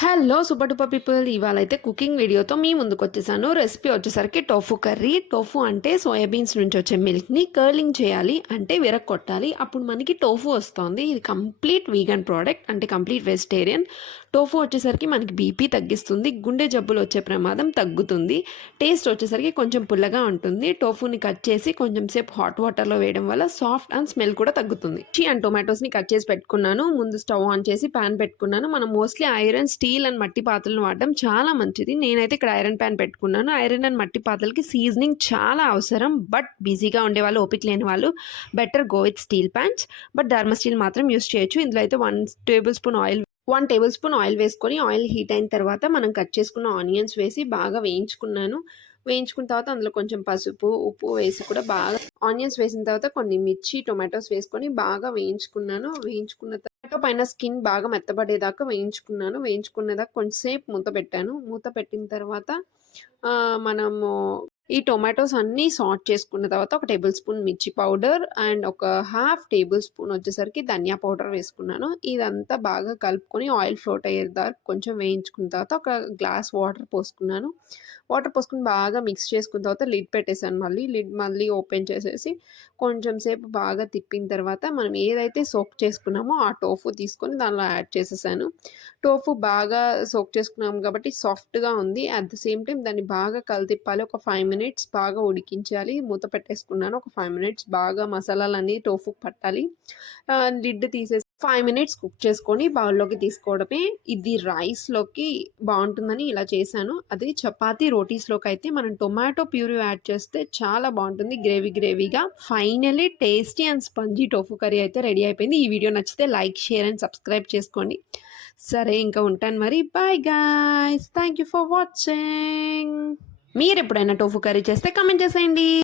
Hello super duper people, ఇవాళ అయితే cooking వీడియోతో మీ ముందుకు వచ్చేసాను. రెసిపీ వచ్చేసరికి టోఫు కర్రీ. టోఫు అంటే సోయాబీన్స్ నుంచి వచ్చే మిల్క్ని కర్లింగ్ చేయాలి, అంటే విరగొట్టాలి. అప్పుడు మనకి టోఫు వస్తుంది. ఇది కంప్లీట్ వీగన్ ప్రోడక్ట్, అంటే కంప్లీట్ వెజిటేరియన్. టోఫు వచ్చేసరికి మనకి బీపీ తగ్గిస్తుంది, గుండె జబ్బులు వచ్చే ప్రమాదం తగ్గుతుంది. టేస్ట్ వచ్చేసరికి కొంచెం పుల్లగా ఉంటుంది. టోఫుని కట్ చేసి కొంచెం సేపు హాట్ వాటర్లో వేయడం వల్ల సాఫ్ట్ అండ్ స్మెల్ కూడా తగ్గుతుంది. అండ్ టొమాటోస్ని కట్ చేసి పెట్టుకున్నాను. ముందు స్టవ్ ఆన్ చేసి ప్యాన్ పెట్టుకున్నాను. మనం మోస్ట్లీ ఐరన్, స్టీల్ అండ్ మట్టి పాత్రలను వాడడం చాలా మంచిది. నేనైతే ఇక్కడ ఐరన్ ప్యాన్ పెట్టుకున్నాను. ఐరన్ అండ్ మట్టి పాత్రలకి సీజనింగ్ చాలా అవసరం. బట్ బిజీగా ఉండే వాళ్ళు, ఓపిక లేని వాళ్ళు better go with steel pans. But ధర్మ స్టీల్ మాత్రం యూస్ చేయొచ్చు. ఇందులో అయితే 1 టేబుల్ స్పూన్ ఆయిల్ వేసుకొని, ఆయిల్ హీట్ అయిన తర్వాత మనం కట్ చేసుకున్న ఆనియన్స్ వేసి బాగా వేయించుకున్నాను. వేయించుకున్న తర్వాత అందులో కొంచెం పసుపు, ఉప్పు వేసి కూడా బాగా ఆనియన్స్ వేసిన తర్వాత కొన్ని మిర్చి, టొమాటోస్ వేసుకొని బాగా వేయించుకున్నాను. వేయించుకున్న టొమాటో పైన స్కిన్ బాగా మెత్తబడేదాకా వేయించుకున్నాను. వేయించుకునేదాకా కొంచెంసేపు మూత పెట్టాను. మూత పెట్టిన తర్వాత మనము ఈ టొమాటోస్ అన్నీ సార్ట్ చేసుకున్న తర్వాత ఒక టేబుల్ స్పూన్ మిర్చి పౌడర్ అండ్ ఒక హాఫ్ టేబుల్ స్పూన్ వచ్చేసరికి ధనియా పౌడర్ వేసుకున్నాను. ఇదంతా బాగా కలుపుకొని ఆయిల్ ఫ్లోట్ అయ్యేదాకా కొంచెం వేయించుకున్న తర్వాత ఒక గ్లాస్ వాటర్ పోసుకున్నాను. వాటర్ పోసుకుని బాగా మిక్స్ చేసుకున్న తర్వాత లిడ్ పెట్టేసాను. లిడ్ మళ్ళీ ఓపెన్ చేసేసి కొంచెం సేపు బాగా తిప్పిన తర్వాత మనం ఏదైతే సోక్ చేసుకున్నామో ఆ టోఫు తీసుకొని దానిలో యాడ్ చేసేసాను. టోఫు బాగా సోక్ చేసుకున్నాం కాబట్టి సాఫ్ట్గా ఉంది. అట్ ద సేమ్ టైం దాన్ని బాగా కలితిప్పాలి. ఒక 5 మినిట్స్ బాగా ఉడికించాలి. మూత పెట్టేసుకున్నాను. ఒక 5 మినిట్స్ బాగా మసాలాలన్నీ టోఫుకి పట్టాలి. లిడ్ తీసేసి 5 మినిట్స్ కుక్ చేసుకొని బౌల్లోకి తీసుకోవడమే. ఇది రైస్లోకి బాగుంటుందని ఇలా చేశాను. అది చపాతీ, రోటీస్లోకి అయితే మనం టొమాటో ప్యూరీ యాడ్ చేస్తే చాలా బాగుంటుంది, గ్రేవీగా. Finally tasty and spongy tofu curry అయితే రెడీ అయిపోయింది. ఈ వీడియో నచ్చితే లైక్, షేర్ అండ్ సబ్స్క్రైబ్ చేసుకోండి. సరే, ఇంకా ఉంటాను మరి. Bye guys, thank you for watching. మీరు ఎప్పుడైనా టోఫు కర్రీ చేస్తే కామెంట్ చేసేయండి.